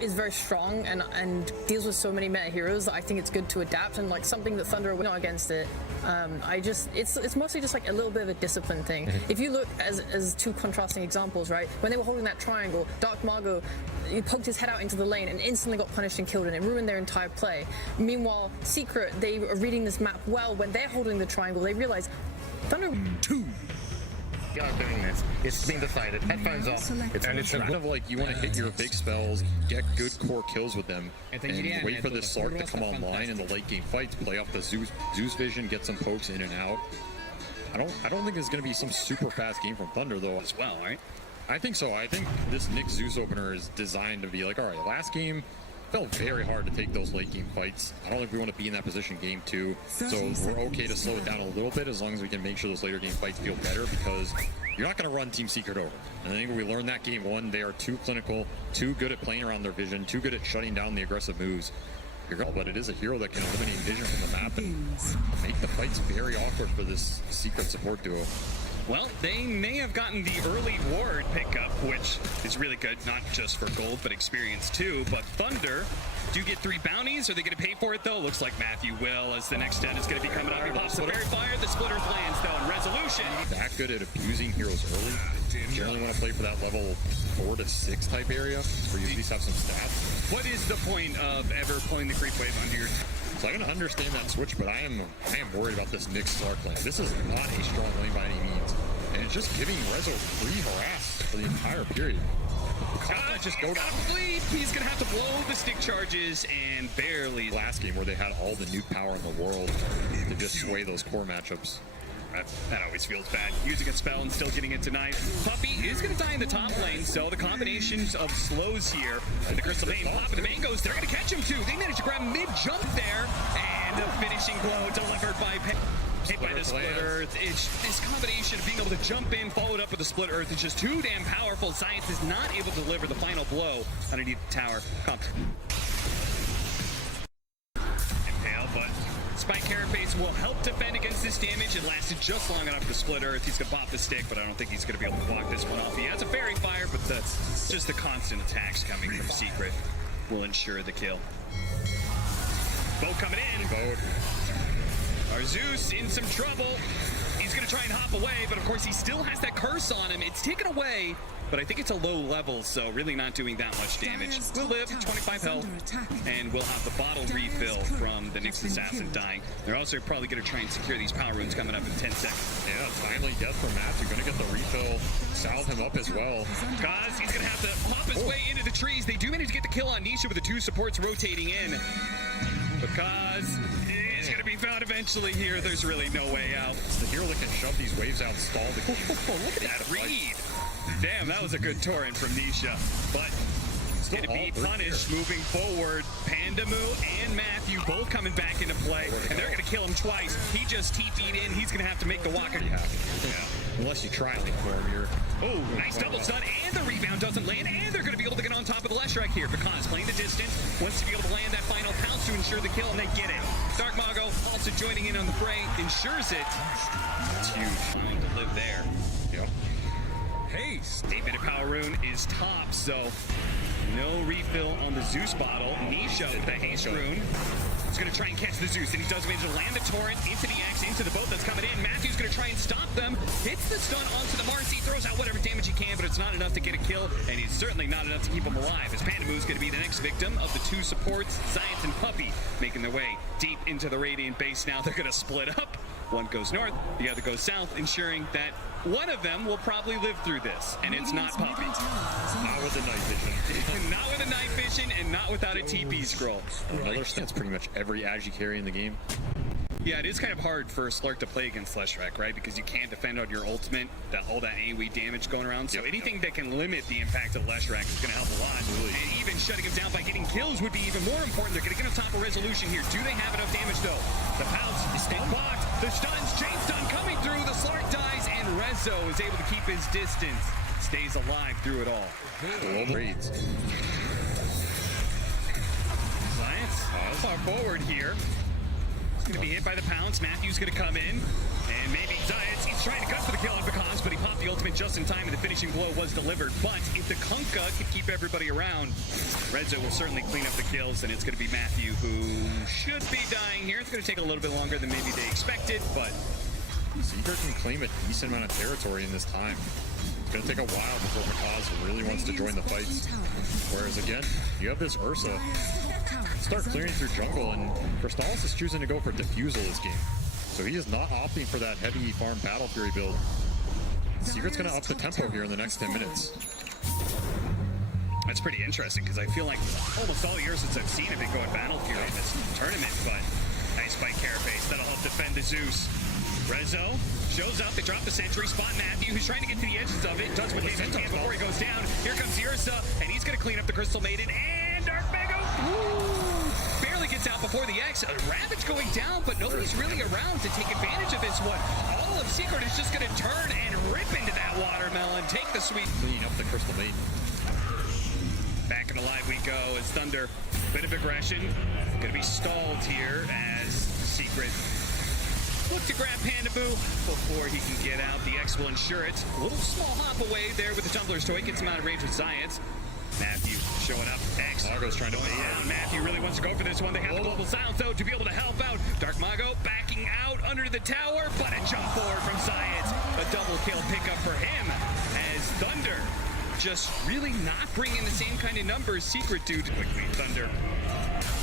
is very strong and deals with so many meta heroes that I think it's good to adapt, and like something that Thunder are not against it. It's mostly just like a little bit of a discipline thing. If you look as two contrasting examples, right? When they were holding that triangle, Dark Margo, he poked his head out into the lane and instantly got punished and killed, and it ruined their entire play. Meanwhile, Secret, they are reading this map well. When they're holding the triangle, they realize Thunder 2. We are doing this. It's been decided. Headphones off. And it's kind of like you want to hit your big spells, get good core kills with them, and wait for this Slark to come online in the late game fights, play off the Zeus vision, get some pokes in and out. I don't think it's going to be some super fast game from Thunder though as well, right? I think so. I think this Nyx Zeus opener is designed to be like, all right, last game felt very hard to take those late game fights. I don't think we want to be in that position game 2, so we're okay to slow it down a little bit as long as we can make sure those later game fights feel better, because you're not going to run Team Secret over. And I think we learned that game 1, they are too clinical, too good at playing around their vision, too good at shutting down the aggressive moves. But it is a hero that can eliminate vision from the map and make the fights very awkward for this Secret support duo. Well, they may have gotten the early ward pickup, which is really good, not just for gold, but experience too. But Thunder do get 3 bounties. Are they going to pay for it, though? Looks like Matthew will, as the next stun is going to be coming up. He pops the fairy fire, the splitters lands, though, and resolution. That good at abusing heroes early. You generally want to play for that level 4 to 6 type area, where you at least have some stats. What is the point of ever pulling the creep wave under your... So I can understand that switch, but I am worried about this Nyx Slark lane. This is not a strong lane by any means. And it's just giving Rezo free harass for the entire period. Just go down. He's gonna have to blow the stick charges and barely. Last game where they had all the nuke power in the world to just sway those core matchups. That always feels bad. Using a spell and still getting it denied. Puppey is going to die in the top lane, so the combinations of slows here. And the Crystal Vein pop and the mangoes, they're going to catch him too. They managed to grab mid-jump there. And a finishing blow delivered by hit by the Split Earth. It's this combination of being able to jump in, followed up with the Split Earth. It's just too damn powerful. Science is not able to deliver the final blow underneath the tower. Impale, but Spike Carapace will help defend against this damage. It lasted just long enough to Split Earth. He's going to pop the stick, but I don't think he's going to be able to block this one off. He has a fairy fire, but just the constant attacks coming from Secret will ensure the kill. Boat coming in. Our Zeus in some trouble. He's going to try and hop away, but of course he still has that curse on him. It's taken away, but I think it's a low level, so really not doing that much damage. We'll live, 25 health, and we'll have the bottle refill from the Nyx Assassin dying. They're also probably going to try and secure these power runes coming up in 10 seconds. Yeah, timely death from Matthew. Going to get the refill, salve him up as well. Kaz, he's going to have to hop his way into the trees. They do manage to get the kill on Nisha with the 2 supports rotating in. But Kaz is going to be found eventually here. There's really no way out. The hero that can shove these waves out and stall the game. Look at that read. Damn, that was a good torrent from Nisha. But it's going to be punished moving forward. Pandamu and Matthew both coming back into play. And they're going to kill him twice. He just TP'd in. He's going to have to make the walk. Yeah. Unless you try and for him here. Oh, nice double stun, and the rebound doesn't land, and they're going to be able to get on top of the Leshrac here. Because playing the distance, wants to be able to land that final pounce to ensure the kill, and they get it. Dark Mago also joining in on the fray, ensures it. That's huge. Trying to live there. Yep. Haste. 8-minute power rune is top, so no refill on the Zeus bottle. Nisha with the haste rune. He's going to try and catch the Zeus, and he does manage to land the torrent into the axe, into the boat that's coming in. Matthew's going to try and stop them. Hits the stun onto the Marcy, throws out whatever damage he can, but it's not enough to get a kill, and he's certainly not enough to keep him alive, as Pandamu's going to be the next victim of the 2 supports, Science and Puppey, making their way deep into the Radiant base now. They're going to split up. One goes north, the other goes south, ensuring that one of them will probably live through this, and it's not Puppey. Not with the night vision. Not with a night vision, and not without a TP scroll. Another stats pretty much every Agi carry in the game. Yeah, it is kind of hard for Slark to play against Leshrac, right? Because you can't defend on your ultimate, all that AoE damage going around. So anything that can limit the impact of Leshrac is going to help a lot. Absolutely. And even shutting him down by getting kills would be even more important. They're going to get on top of resolution here. Do they have enough damage, though? The pounce is blocked. The stuns, chain stun coming through. The Slark dies, and Rezo is able to keep his distance. Stays alive through it all. Reads. Science, far forward here. Going to be hit by the pounce. Matthew's going to come in, and maybe Zayas. He's trying to cut for the kill on Because, but he popped the ultimate just in time, and the finishing blow was delivered. But if the Kunkka can keep everybody around, Redzo will certainly clean up the kills, and it's going to be Matthew who should be dying here. It's going to take a little bit longer than maybe they expected, but Secret can claim a decent amount of territory in this time. It's going to take a while before Mikaz really wants to join the fights. Whereas again, you have this Ursa start clearing through jungle, and Crystallis is choosing to go for Diffusal this game. So he is not opting for that heavy farm Battle Fury build. Secret's going to up the tempo here in the next 10 minutes. That's pretty interesting, because I feel like almost all years since I've seen him go at Battle Fury in this tournament, but nice spike Carapace. That'll help defend the Zeus. Rezzo shows up. They drop the sentry. Spot Matthew, who's trying to get to the edges of it. Does what he can before he goes down. Here comes the Ursa, and he's going to clean up the Crystal Maiden. And Dark Mega barely gets out before the X. Ravage going down, but nobody's really around to take advantage of this one. All of Secret is just going to turn and rip into that watermelon. Take the sweep. Cleaning up the Crystal Maiden. Back in the live we go as Thunder. Bit of aggression. Going to be stalled here as Secret look to grab Pandaboo before he can get out. The X will ensure it. A little small hop away there with the Tumbler's Toy. Gets him out of range with Science. Matthew showing up. X. Mago's trying to down. Matthew really wants to go for this one. They have the global silence, though, to be able to help out. Dark Mago backing out under the tower, but a jump forward from Science. A double kill pickup for him as Thunder just really not bringing the same kind of numbers Secret do quickly. Thunder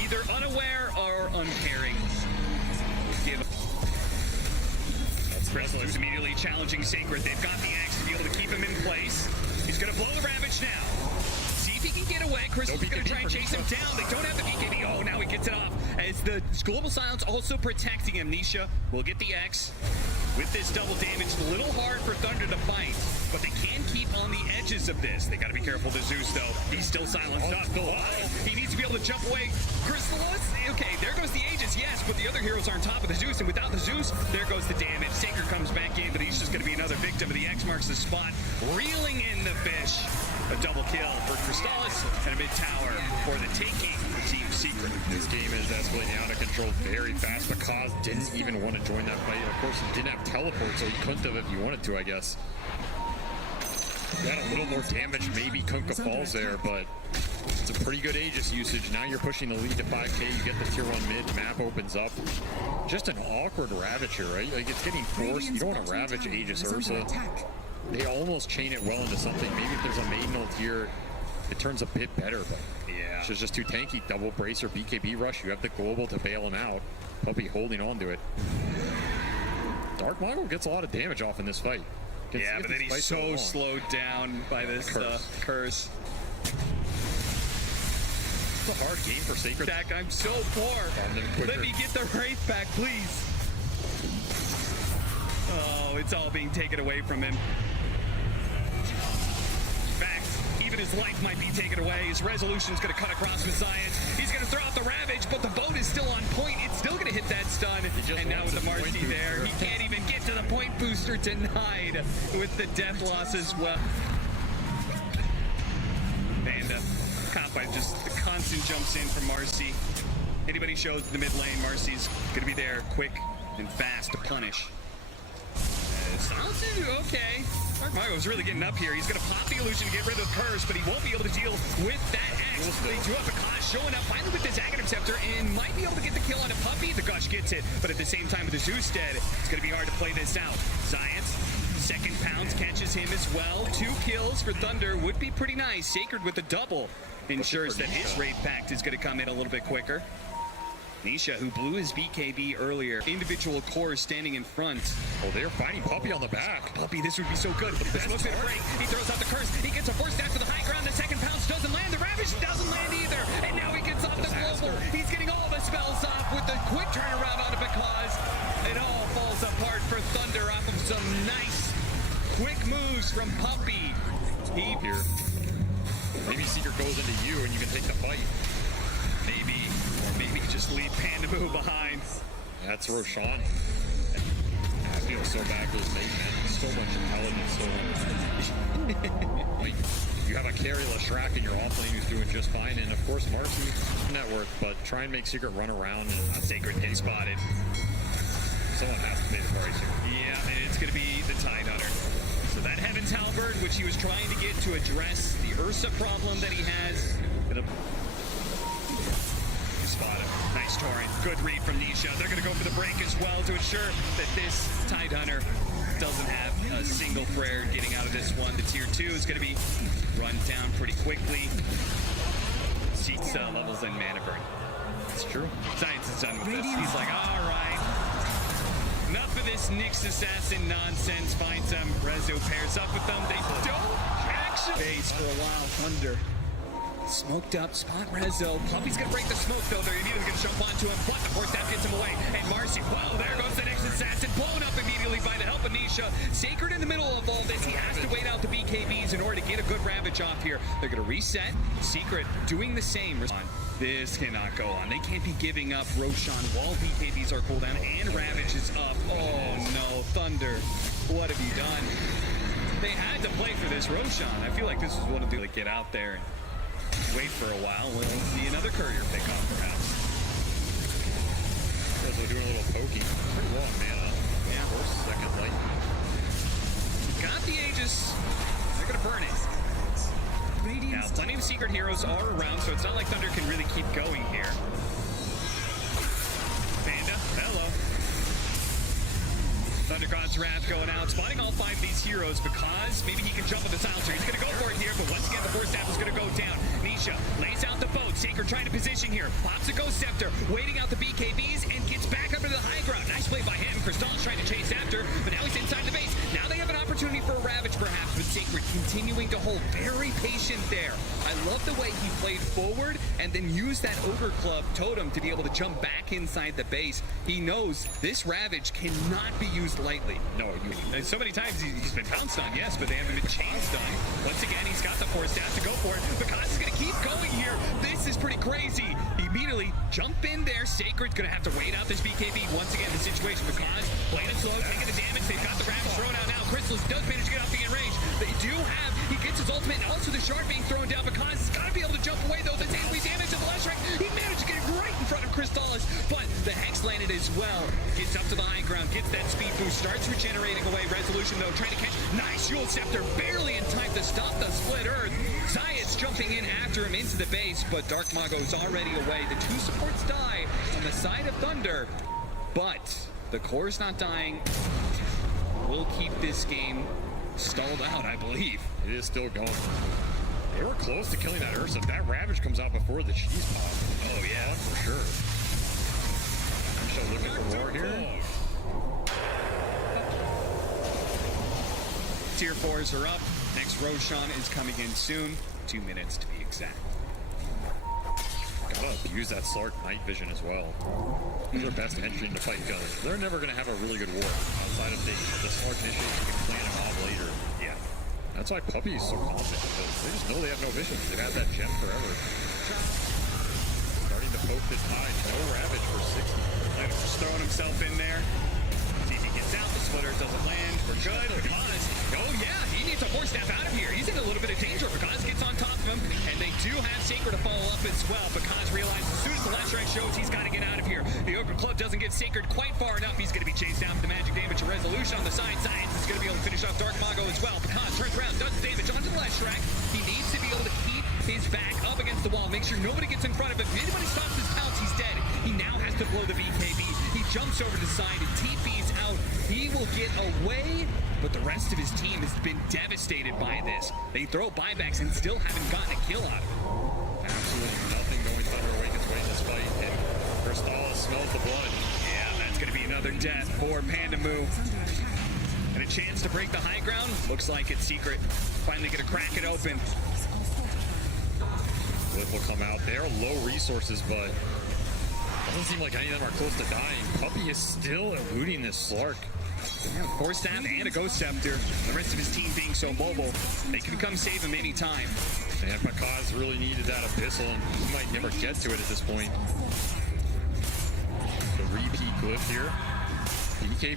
either unaware or uncaring. Wrestlers immediately challenging Sacred. They've got the X to be able to keep him in place. He's going to blow the Ravage now. See if he can get away. Crystal's going to try and chase him down. They don't have the BKB. Oh, now he gets it off. As the Global Silence also protecting him. Nisha will get the X. With this double damage, a little hard for Thunder to fight, but they can keep on the edges of this. They got to be careful to Zeus, though. He's still silenced up. Oh, he needs to be able to jump away. Crystallis, okay, there goes the Aegis, yes, but the other heroes are on top of the Zeus, and without the Zeus, there goes the damage. Sacred comes back in, but he's just going to be another victim of the X marks the spot. Reeling in the fish. A double kill for Crystallis and a mid-tower for the taking for Team Secret. This game is escalating out of control very fast. Mikaz didn't even want to join that fight. Of course, he didn't have teleport, so he couldn't have if he wanted to, I guess. Got a little more damage. Maybe Kunkka falls there, but it's a pretty good Aegis usage. Now you're pushing the lead to 5k. You get the tier 1 mid. Map opens up. Just an awkward Ravage here, right? Like, it's getting forced. You don't want to Ravage Aegis Ursa. They almost chain it well into something. Maybe if there's a maiden ult here, it turns a bit better, but yeah, it's just too tanky. Double bracer, BKB rush. You have the global to bail him out. Puppy holding on to it. Dark Mago gets a lot of damage off in this fight. But then he's so slowed down by this curse. It's a hard game for Sacred. Jack, I'm so poor. Let me get the Wraith back, please. Oh, it's all being taken away from him. In fact, even his life might be taken away. His resolution's going to cut across with Science. He's going to throw out the Ravage, but the boat is still on point. It's still going to hit that stun. And now with the Marcy there, he can't even get to the point booster. Denied with the death loss as well. And Kappa just constant jumps in from Marcy. Anybody shows the mid lane, Marcy's going to be there quick and fast to punish. Sounds okay. Dark Mago's really getting up here. He's going to pop the illusion to get rid of the curse, but he won't be able to deal with that X. They do have the Kosh showing up finally with this Aghanim Scepter and might be able to get the kill on a Puppy. The Gush gets it, but at the same time with the Zeus dead, it's going to be hard to play this out. Science, second pounce catches him as well. 2 kills for Thunder would be pretty nice. Sacred with the double ensures that his Wraith Pact is going to come in a little bit quicker. Nisha, who blew his BKB earlier. Individual cores standing in front. Oh, they're fighting Puppy on the back. Puppy, this would be so good. The smoke's gonna break. He throws out the curse. He gets a force dash to the high ground. The second pounce doesn't land. The Ravage doesn't land either. And now he gets off the global. He's getting all the spells off with the quick turnaround on it because it all falls apart for Thunder off of some nice quick moves from Puppy. Here. Maybe Secret goes into you and you can take the fight. Maybe. Maybe just leave Pandaboo behind. That's Roshan. I feel so bad for this mate, man. So much intelligence. Like, you have a carry Lashrak in your offlane who's doing just fine, and of course Marcy, net worth, but try and make Secret run around and Sacred hit spotted. Someone has to pay the price here. Yeah, and it's going to be the Tide Hunter. So that Heaven's Helm which he was trying to get to address the Ursa problem that he has. Spot him. Nice torrent. Good read from Nisha. They're going to go for the break as well to ensure that this Tide Hunter doesn't have a single prayer getting out of this one. The tier 2 is going to be run down pretty quickly. Seeks levels and mana burn. It's true. Science is done with this. He's like, all right. Enough of this Nyx assassin nonsense. Finds them. Rezo pairs up with them. They don't actually base for a while. Thunder. Smoked up, spot Rezo. Puppy's gonna break the smoke though. They're immediately gonna jump onto him, but the force staff gets him away. And Marcy, whoa, there goes the next assassin, blown up immediately by the help of Nisha. Sacred in the middle of all this. He has to wait out the BKBs in order to get a good Ravage off here. They're gonna reset. Secret doing the same. This cannot go on. They can't be giving up Roshan while BKBs are cooldown and Ravage is up. Oh no, Thunder, what have you done? They had to play for this Roshan. I feel like this was one of the get out there. Wait for a while. We'll see another courier pick off, perhaps. Because we're doing a little pokey. Pretty low on mana. Yeah. First, second light. Got the Aegis. They're going to burn it. Now, plenty of secret heroes are around, so it's not like Thunder can really keep going here. Panda, hello. Thunder God's Wrath going out, spotting all 5 of these heroes because maybe he can jump on the silencer. He's going to go for it here, but once again, the force staff is going to go down. Nisha lays out the boat. Sacred trying to position here. Pops a Ghost Scepter, waiting out the BKBs, and gets back up into the high ground. Nice play by him. Crystal's trying to chase after, but now he's inside the base. Now they have an opportunity for a Ravage, perhaps, but Sacred continuing to hold. Very patient there. I love the way he played forward and then used that Ogre Club totem to be able to jump back inside the base. He knows this Ravage cannot be used lightly. No, so many times he's been pounced on, yes, but they haven't been chains done. Once again, he's got the force staff to go for it. Because he's going to keep going here. This is pretty crazy. Immediately jump in there. Sacred's going to have to wait out this BKB. Once again, the situation because playing it slow, taking the damage. They've got the Ravage thrown out now. Crystals does manage to get off the in range. They do have, he gets his ultimate and also the shard being thrown down because he's got to be able to jump away though. That's AoE damage to the last rank. He managed to get right in front of Crystallis, but the Hex landed as well. Gets up to the high ground, gets that speed boost, starts regenerating away. Resolution though, trying to catch. Nice Jewel Scepter, barely in time to stop the split earth. Zayat's jumping in after him into the base, but Dark Mago's already away. The 2 supports die on the side of Thunder, but the core's not dying. We'll keep this game stalled out, I believe. It is still going. They were close to killing that Ursa. That Ravage comes out before the cheese pop. Oh yeah, for sure. Nisha looking for war here. Tier 4s are up. Next Roshan is coming in soon. 2 minutes to be exact. Gotta abuse that Slark night vision as well. These are best entry into fight guns. They're never gonna have a really good war outside of the Slark initiates. You can plan them off later. Yeah. That's why Puppy is so confident because they just know they have no vision. They've had that gem forever. Starting to poke this high. No Ravage for 60. Just throwing himself in there. See if he gets out. The splitter doesn't land. We're good because, oh yeah, he needs a force staff out of here. He's in a little bit of danger. Because gets on top of him, and they do have Sacred to follow up as well. Because realizes as soon as the last rank shows, he's got to get out of here. The Ogre Club doesn't get Sacred quite far enough. He's going to be chased down with the magic damage and Resolution on the side. Science is going to be able to finish off Dark Mago as well. Because turns around, does damage onto the last rank. He needs to be able to keep his back up against the wall. Make sure nobody gets in front of him. If anybody stops his pounce, he's dead. He now has to blow the BKB. He jumps over to the side and TP's out. He will get away, but the rest of his team has been devastated by this. They throw buybacks and still haven't gotten a kill out of it. Absolutely nothing going Thunder Awaken's way in this fight, and Crystallis smells the blood. Yeah, that's going to be another death for Panda Moo. And a chance to break the high ground. Looks like it's Secret. Finally going to crack it open. Flip will come out. They're low resources, but doesn't seem like any of them are close to dying. Puppy is still eluding this Slark. Yeah, Force Staff and a Ghost Scepter. The rest of his team being so mobile, they can come save him anytime. And Pakaz really needed that Abyssal, and he might never get to it at this point. The repeat glyph here. BK